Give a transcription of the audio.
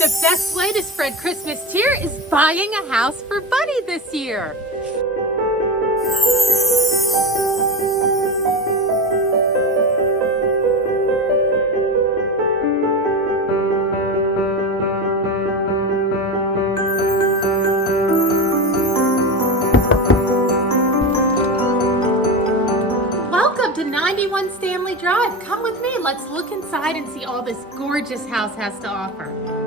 The best way to spread Christmas cheer is buying a house for Buddy this year. Welcome to 91 Stanley Drive. Come with me. Let's look inside and see all this gorgeous house has to offer.